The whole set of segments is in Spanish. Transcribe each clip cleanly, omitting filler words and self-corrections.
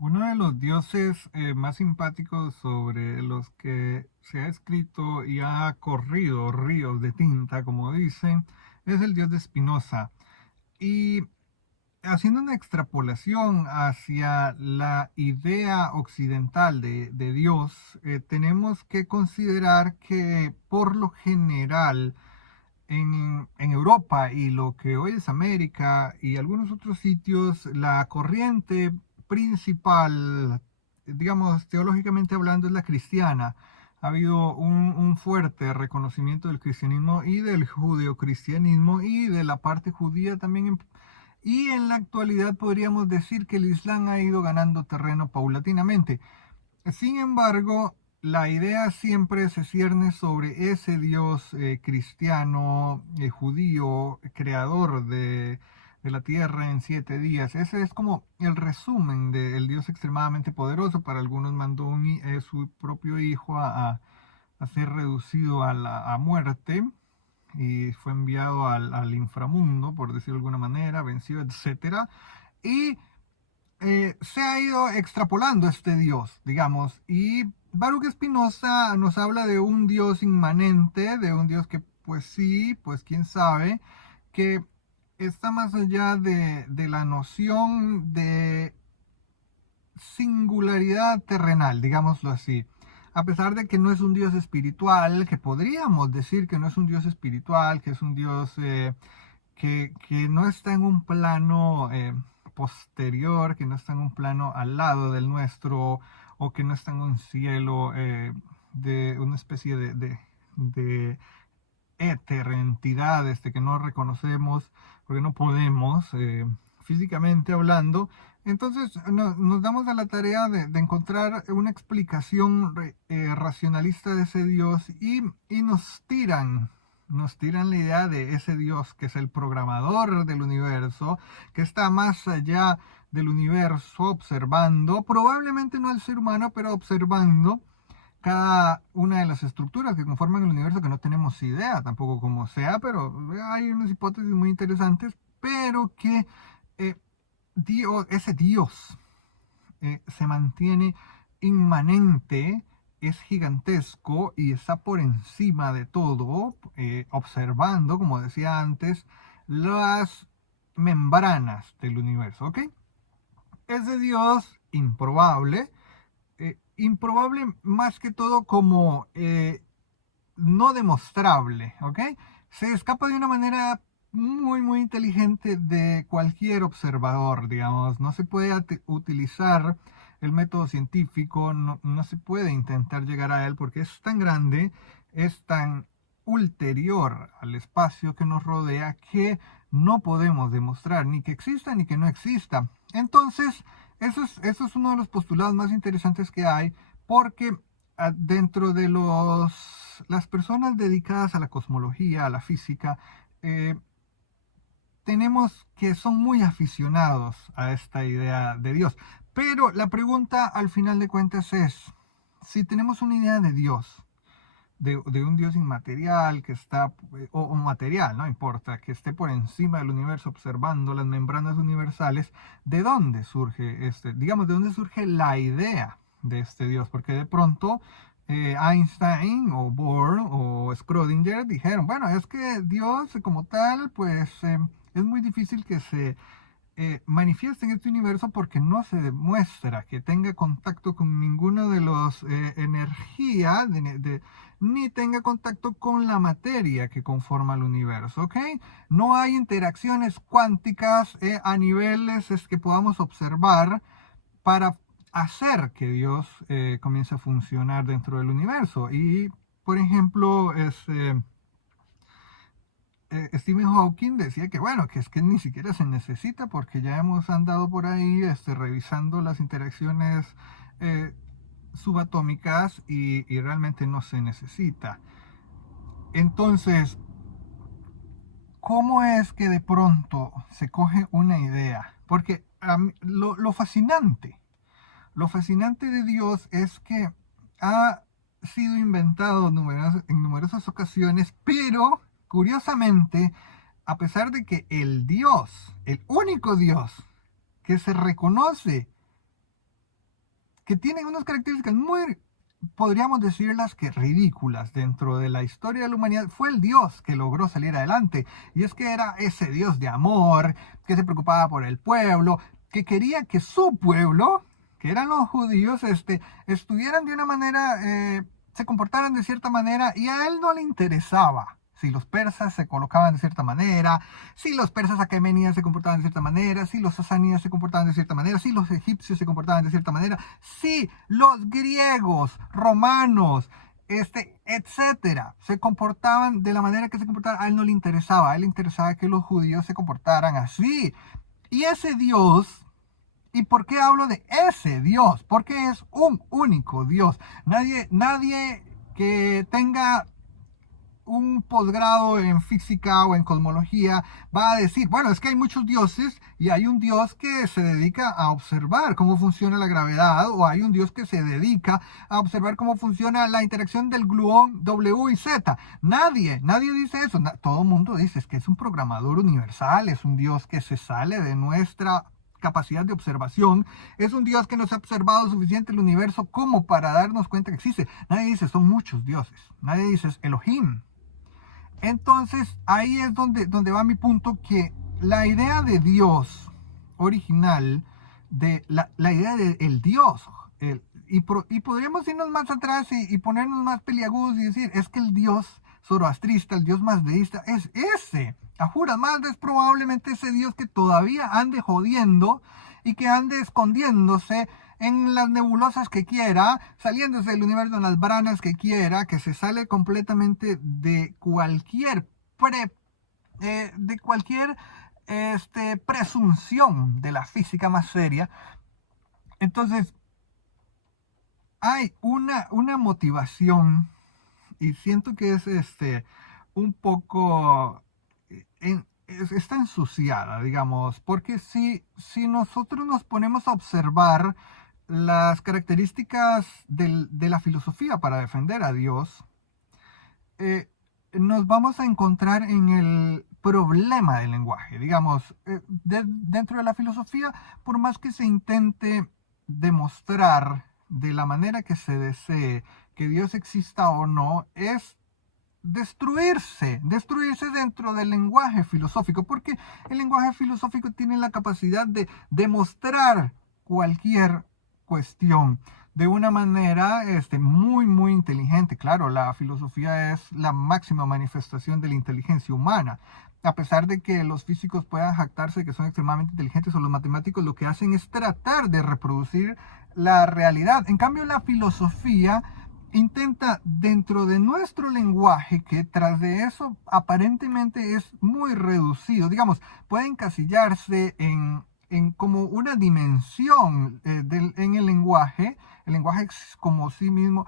Uno de los dioses más simpáticos sobre los que se ha escrito y ha corrido ríos de tinta, como dicen, es el dios de Spinoza. Y haciendo una extrapolación hacia la idea occidental de Dios, tenemos que considerar que por lo general en Europa y lo que hoy es América y algunos otros sitios, la corriente principal, digamos, teológicamente hablando, es la cristiana. Ha habido un fuerte reconocimiento del cristianismo y del judeocristianismo y de la parte judía también. Y en la actualidad podríamos decir que el Islam ha ido ganando terreno paulatinamente. Sin embargo, la idea siempre se cierne sobre ese Dios cristiano, judío, creador de la tierra en 7 días. Ese es como el resumen del Dios extremadamente poderoso. Para algunos mandó su propio hijo a ser reducido a muerte y fue enviado al inframundo, por decirlo de alguna manera, vencido, etcétera. Y se ha ido extrapolando este Dios, digamos, y Baruch Spinoza nos habla de un Dios inmanente, de un Dios que pues sí, pues quién sabe, que está más allá de la noción de singularidad terrenal, digámoslo así. A pesar de que no es un Dios espiritual, que podríamos decir que no es un Dios espiritual, que es un Dios que no está en un plano posterior, que no está en un plano al lado del nuestro, o que no está en un cielo de una especie de éter, entidad que no reconocemos, porque no podemos, físicamente hablando. Entonces nos damos a la tarea de encontrar una explicación racionalista de ese Dios y nos tiran la idea de ese Dios que es el programador del universo, que está más allá del universo observando, probablemente no el ser humano, pero observando cada una de las estructuras que conforman el universo, que no tenemos idea tampoco cómo sea, pero hay unas hipótesis muy interesantes, pero que eh, ese Dios se mantiene inmanente, es gigantesco y está por encima de todo, observando, como decía antes, las membranas del universo, ¿ok? Ese Dios improbable, improbable más que todo como no demostrable, ¿ok? Se escapa de una manera muy, muy inteligente de cualquier observador, digamos. No se puede utilizar el método científico, no se puede intentar llegar a él porque es tan grande, es tan ulterior al espacio que nos rodea que no podemos demostrar ni que exista ni que no exista. Entonces, eso es uno de los postulados más interesantes que hay porque dentro de las personas dedicadas a la cosmología, a la física, eh, tenemos que son muy aficionados a esta idea de Dios. Pero la pregunta al final de cuentas es, si tenemos una idea de Dios, de un Dios inmaterial que está, o material, no importa, que esté por encima del universo observando las membranas universales, ¿de dónde surge digamos, de dónde surge la idea de este Dios? Porque de pronto Einstein o Bohr o Schrödinger dijeron, bueno, es que Dios como tal, pues es muy difícil que se manifiesta en este universo porque no se demuestra que tenga contacto con ninguno de los energía ni tenga contacto con la materia que conforma el universo, ¿ok? No hay interacciones cuánticas a niveles que podamos observar para hacer que Dios comience a funcionar dentro del universo. Y, por ejemplo, Stephen Hawking decía que bueno, que es que ni siquiera se necesita porque ya hemos andado por ahí revisando las interacciones eh, subatómicas y realmente no se necesita. Entonces, ¿cómo es que de pronto se coge una idea? Porque lo fascinante de Dios es que ha sido inventado en numerosas ocasiones, pero curiosamente, a pesar de que el Dios, el único Dios que se reconoce que tienen unas características muy, podríamos decirlas que ridículas dentro de la historia de la humanidad. Fue el Dios que logró salir adelante. Y es que era ese Dios de amor, que se preocupaba por el pueblo, que quería que su pueblo, que eran los judíos, estuvieran de una manera, se comportaran de cierta manera, y a él no le interesaba si los persas se colocaban de cierta manera, si los persas aquemeníes se comportaban de cierta manera, si los sasánidas se comportaban de cierta manera, si los egipcios se comportaban de cierta manera, si los griegos, romanos, etcétera, se comportaban de la manera que se comportaban. A él no le interesaba. A él le interesaba que los judíos se comportaran así. Y ese Dios, ¿y por qué hablo de ese Dios? Porque es un único Dios. Nadie que tenga un posgrado en física o en cosmología va a decir, bueno, es que hay muchos dioses y hay un Dios que se dedica a observar cómo funciona la gravedad, o hay un Dios que se dedica a observar cómo funciona la interacción del gluón W y Z. Nadie dice eso. Todo el mundo dice, es que es un programador universal, es un Dios que se sale de nuestra capacidad de observación, es un Dios que nos ha observado suficiente el universo como para darnos cuenta que existe. Nadie dice, son muchos dioses. Nadie dice, es Elohim. Entonces, ahí es donde va mi punto, que la idea de Dios original, de la idea del Dios, y podríamos irnos más atrás y ponernos más peliagudos y decir, es que el Dios zoroastrista, el Dios mazdeísta, es ese. Ajura Mazda es probablemente ese Dios que todavía ande jodiendo y que ande escondiéndose en las nebulosas que quiera, saliéndose del universo en las branas que quiera, que se sale completamente de cualquier presunción de la física más seria. Entonces, hay una motivación, y siento que es un poco está ensuciada, digamos, porque si nosotros nos ponemos a observar las características de la filosofía para defender a Dios, nos vamos a encontrar en el problema del lenguaje. Digamos, dentro de la filosofía, por más que se intente demostrar de la manera que se desee que Dios exista o no, es destruirse dentro del lenguaje filosófico, porque el lenguaje filosófico tiene la capacidad de demostrar cualquier cuestión de una manera muy inteligente. Claro, la filosofía es la máxima manifestación de la inteligencia humana. A pesar de que los físicos puedan jactarse que son extremadamente inteligentes, o los matemáticos lo que hacen es tratar de reproducir la realidad. En cambio, la filosofía intenta, dentro de nuestro lenguaje, que tras de eso aparentemente es muy reducido, digamos, puede encasillarse en como una dimensión en el lenguaje. El lenguaje es como sí mismo,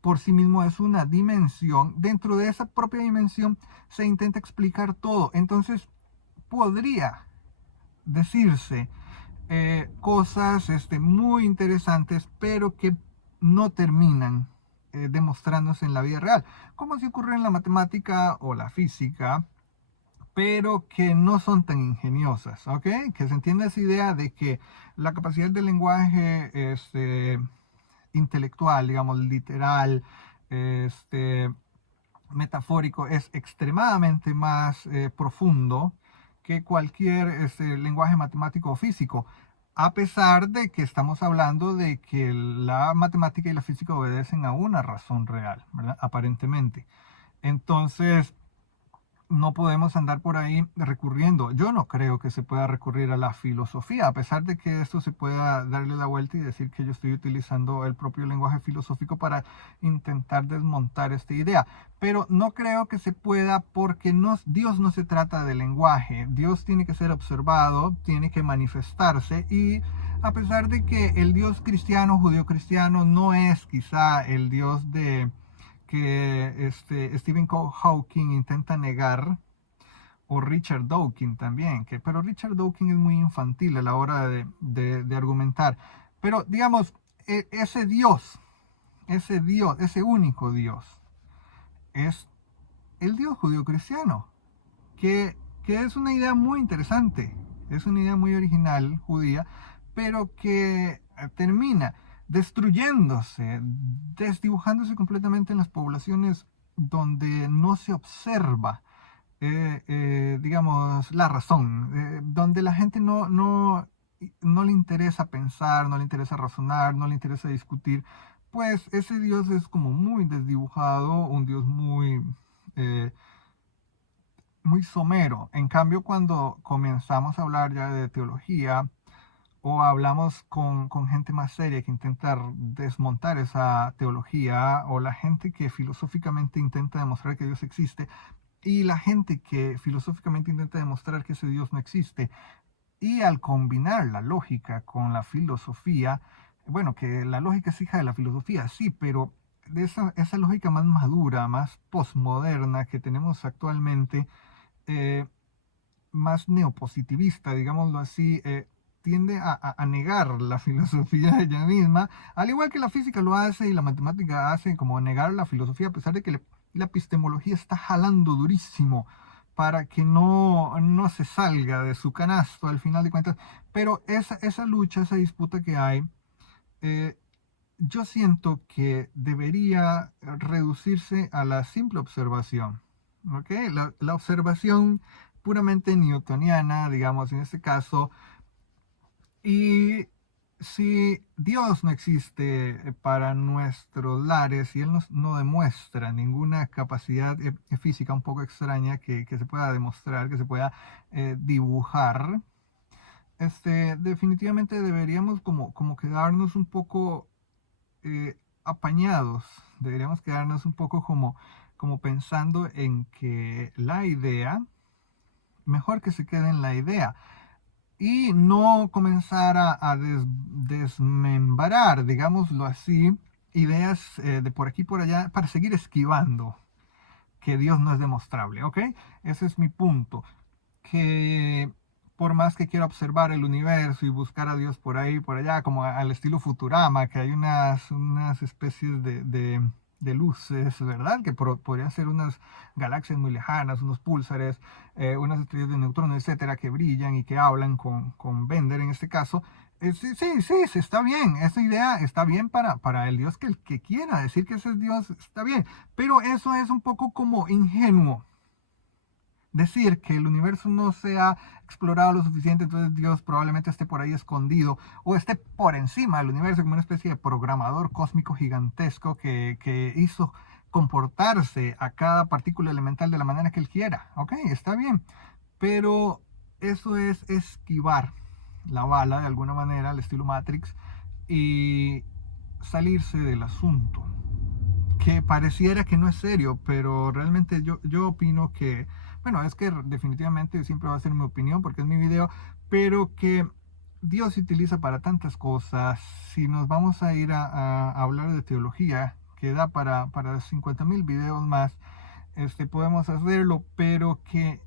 por sí mismo es una dimensión. Dentro de esa propia dimensión se intenta explicar todo. Entonces podría decirse cosas muy interesantes, pero que no terminan demostrándose en la vida real, como si ocurre en la matemática o la física, pero que no son tan ingeniosas, ¿ok? Que se entienda esa idea de que la capacidad del lenguaje intelectual, digamos, literal, metafórico, es extremadamente más profundo que cualquier lenguaje matemático o físico, a pesar de que estamos hablando de que la matemática y la física obedecen a una razón real, ¿verdad? Aparentemente. Entonces, no podemos andar por ahí recurriendo. Yo no creo que se pueda recurrir a la filosofía, a pesar de que esto se pueda darle la vuelta y decir que yo estoy utilizando el propio lenguaje filosófico para intentar desmontar esta idea. Pero no creo que se pueda, porque Dios no se trata de lenguaje. Dios tiene que ser observado, tiene que manifestarse, y a pesar de que el Dios cristiano, judío-cristiano, no es quizá el Dios que Stephen Hawking intenta negar, o Richard Dawkins también, pero Richard Dawkins es muy infantil a la hora de argumentar. Pero digamos, ese Dios, ese único Dios, es el Dios judío-cristiano, que es una idea muy interesante, es una idea muy original judía, pero que termina destruyéndose, desdibujándose completamente en las poblaciones donde no se observa, digamos, la razón, donde la gente no le interesa pensar, no le interesa razonar, no le interesa discutir, pues ese Dios es como muy desdibujado, un Dios eh, muy somero. En cambio, cuando comenzamos a hablar ya de teología, o hablamos con gente más seria que intenta desmontar esa teología, o la gente que filosóficamente intenta demostrar que Dios existe, y la gente que filosóficamente intenta demostrar que ese Dios no existe, y al combinar la lógica con la filosofía, bueno, que la lógica es hija de la filosofía, sí, pero de esa lógica más madura, más postmoderna que tenemos actualmente, eh, más neopositivista, digámoslo así, tiende a negar la filosofía ella misma, al igual que la física lo hace y la matemática hace, como negar la filosofía, a pesar de que la epistemología está jalando durísimo para que no se salga de su canasto al final de cuentas. Pero esa lucha, esa disputa que hay, eh, yo siento que debería reducirse a la simple observación. ¿Ok? La observación puramente newtoniana, digamos, en este caso. Y si Dios no existe para nuestros lares y Él no demuestra ninguna capacidad física un poco extraña que se pueda demostrar, que se pueda dibujar, definitivamente deberíamos como quedarnos un poco apañados, deberíamos quedarnos un poco como pensando en que la idea, mejor que se quede en la idea y no comenzar a desmembrar, digámoslo así, ideas de por aquí y por allá para seguir esquivando que Dios no es demostrable, ¿ok? Ese es mi punto, que por más que quiera observar el universo y buscar a Dios por ahí, por allá, como al estilo Futurama, que hay unas especies de luces, ¿verdad? Que podrían ser unas galaxias muy lejanas, unos púlsares, unas estrellas de neutrones, etcétera, que brillan y que hablan con Bender en este caso. Sí, sí, sí, sí, está bien. Esa idea está bien para el Dios que quiera decir que ese es Dios, está bien. Pero eso es un poco como ingenuo. Decir que el universo no se ha explorado lo suficiente, entonces Dios probablemente esté por ahí escondido o esté por encima del universo como una especie de programador cósmico gigantesco que hizo comportarse a cada partícula elemental de la manera que él quiera. Ok, está bien, pero eso es esquivar la bala de alguna manera al estilo Matrix y salirse del asunto, que pareciera que no es serio, pero realmente yo opino que, bueno, es que definitivamente siempre va a ser mi opinión porque es mi video, pero que Dios se utiliza para tantas cosas. Si nos vamos a ir a hablar de teología, que da para 50.000 videos más, podemos hacerlo, pero que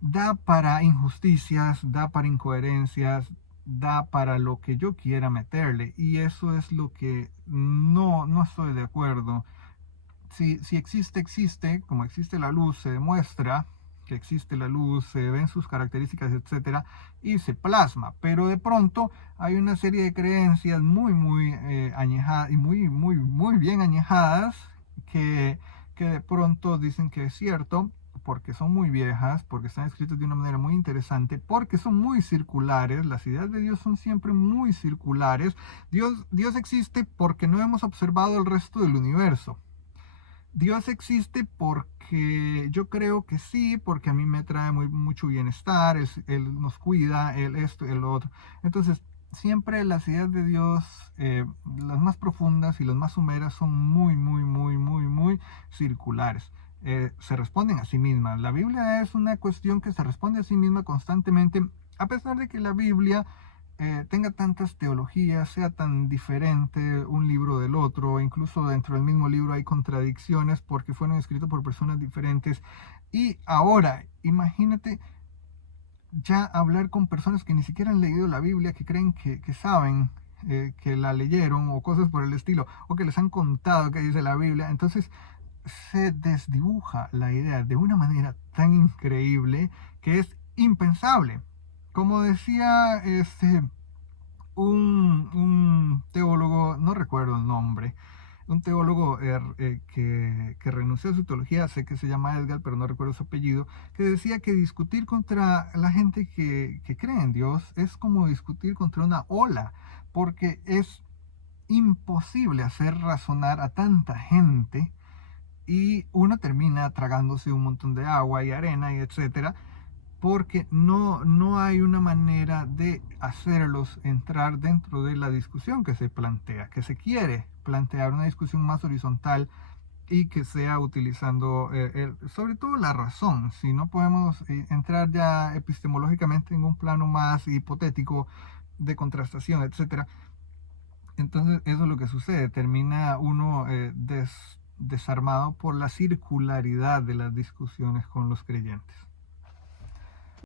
da para injusticias, da para incoherencias, da para lo que yo quiera meterle. Y eso es lo que no estoy de acuerdo. Si existe, existe, como existe la luz, se demuestra que existe la luz, se ven sus características, etcétera, y se plasma. Pero de pronto hay una serie de creencias muy añejadas y muy bien añejadas que de pronto dicen que es cierto porque son muy viejas, porque están escritas de una manera muy interesante, porque son muy circulares, las ideas de Dios son siempre muy circulares. Dios existe porque no hemos observado el resto del universo. Dios existe porque yo creo que sí, porque a mí me trae mucho bienestar, él nos cuida, Él esto, el otro. Entonces, siempre las ideas de Dios, las más profundas y las más sumeras, son muy circulares. Se responden a sí mismas. La Biblia es una cuestión que se responde a sí misma constantemente, a pesar de que la Biblia tenga tantas teologías, sea tan diferente un libro del otro, incluso dentro del mismo libro hay contradicciones porque fueron escritos por personas diferentes. Y ahora, imagínate ya hablar con personas que ni siquiera han leído la Biblia, que creen que saben, que la leyeron o cosas por el estilo, o que les han contado que dice la Biblia. Entonces se desdibuja la idea de una manera tan increíble que es impensable. Como decía un teólogo un teólogo que renunció a su teología, sé que se llama Edgar, pero no recuerdo su apellido, que decía que discutir contra la gente que cree en Dios es como discutir contra una ola, porque es imposible hacer razonar a tanta gente y uno termina tragándose un montón de agua y arena y etcétera, porque no hay una manera de hacerlos entrar dentro de la discusión que se plantea, que se quiere plantear una discusión más horizontal y que sea utilizando sobre todo la razón. Si no podemos entrar ya epistemológicamente en un plano más hipotético de contrastación, etcétera, entonces eso es lo que sucede, termina uno desarmado por la circularidad de las discusiones con los creyentes.